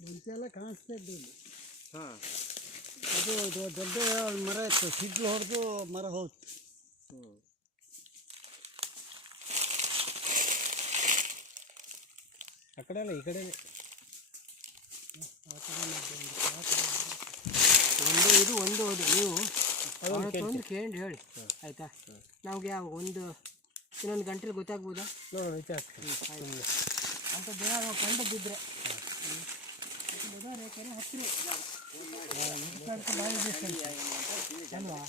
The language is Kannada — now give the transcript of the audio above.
ಮುಂಚೆಲ್ಲ ಕಾಣಿಸ್ತಾ ಇದ್ದೀನಿ ಹಾಂ. ಅದು ದೊಡ್ಡ ಮರ ಇತ್ತು. ಸಿಡ್ಲು ಹೊಡೆದು ಮರ ಹೋಯ್ತು. ಹ್ಞೂ ಆ ಕಡೆ ಅಲ್ಲ ಈ ಕಡೆ ಒಂದು ಇದು ಒಂದು ಅದು ನೀವು ಒಂದು ಕೇಳಿ ಹೇಳಿ ಆಯ್ತಾ ನಮಗೆ ಯಾವ ಒಂದು ಇನ್ನೊಂದು ಗಂಟೆಲಿ ಗೊತ್ತಾಗ್ಬೋದಾ ಅಂತ ವಿಚಾರ ಅಂತ ದೇಹ ಬಿದ್ದರೆ ಹತ್ತಿರ ಅಲ್ವಾ